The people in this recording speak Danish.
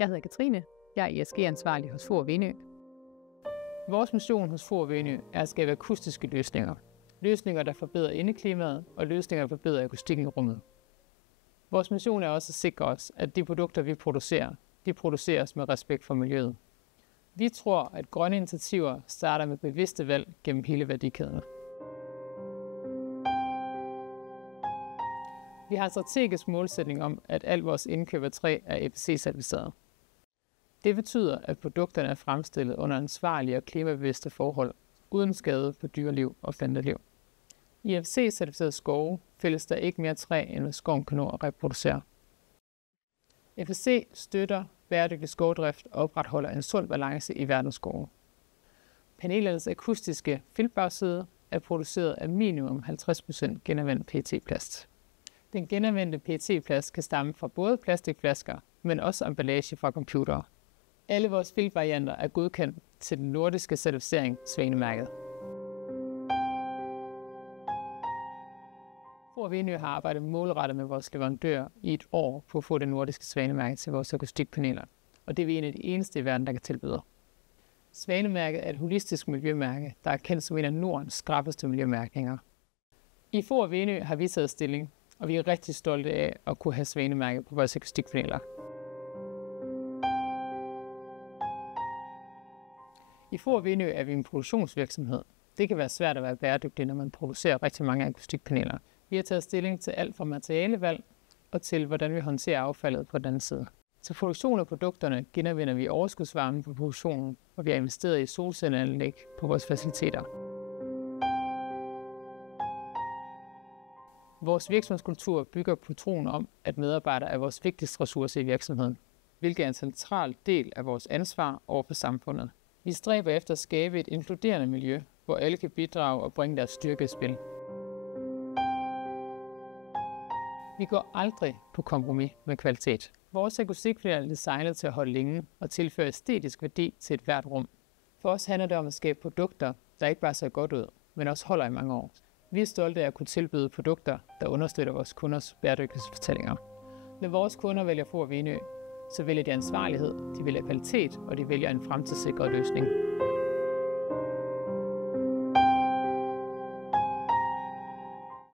Jeg hedder Katrine. Jeg er ESG-ansvarlig hos Fur Venø. Vores mission hos Fur Venø er at skabe akustiske løsninger. Løsninger, der forbedrer indeklimaet, og løsninger, der forbedrer akustikken i rummet. Vores mission er også at sikre os, at de produkter, vi producerer, de produceres med respekt for miljøet. Vi tror, at grønne initiativer starter med bevidste valg gennem hele værdikæden. Vi har en strategisk målsætning om, at al vores indkøb af træ er FSC-certificeret. Det betyder, at produkterne er fremstillet under ansvarlige og klimabevidste forhold, uden skade på dyreliv og planteliv. I FSC-certificerede skove fældes der ikke mere træ, end hvad skoven kan nå at reproducere. FSC støtter bæredygtig skovdrift og opretholder en sund balance i verdens skove. Panelernes akustiske filtbagside er produceret af minimum 50% genanvendt PET-plast. Den genanvendte PET-plast kan stamme fra både plastikflasker, men også emballage fra computere. Alle vores filtvarianter er godkendt til den nordiske certificering Svanemærket. Fur Venø har arbejdet målrettet med vores leverandører i et år på at få det nordiske Svanemærke til vores akustikpaneler, og det er vi en af de eneste i verden, der kan tilbyde. Svanemærket er et holistisk miljømærke, der er kendt som en af Nordens skrappeste miljømærkninger. I Fur Venø har vi taget stilling, og vi er rigtig stolte af at kunne have Svanemærket på vores akustikpaneler. I Fur Venø er vi en produktionsvirksomhed. Det kan være svært at være bæredygtig, når man producerer rigtig mange akustikpaneler. Vi har taget stilling til alt fra materialevalg og til, hvordan vi håndterer affaldet på den anden side. Til produktion af produkterne genanvender vi overskudsvarmen på produktionen, og vi har investeret i solcelleanlæg på vores faciliteter. Vores virksomhedskultur bygger på troen om, at medarbejdere er vores vigtigste ressource i virksomheden, hvilket er en central del af vores ansvar over for samfundet. Vi stræber efter at skabe et inkluderende miljø, hvor alle kan bidrage og bringe deres styrke i spil. Vi går aldrig på kompromis med kvalitet. Vores akustikpaneler er designet til at holde længe og tilføre æstetisk værdi til et hvert rum. For os handler det om at skabe produkter, der ikke bare ser godt ud, men også holder i mange år. Vi er stolte af at kunne tilbyde produkter, der understøtter vores kunders bæredygtighedsfortællinger. Når vores kunder vælger Fur Venø, så vælger de ansvarlighed, de vælger kvalitet, og de vælger en fremtidssikret løsning.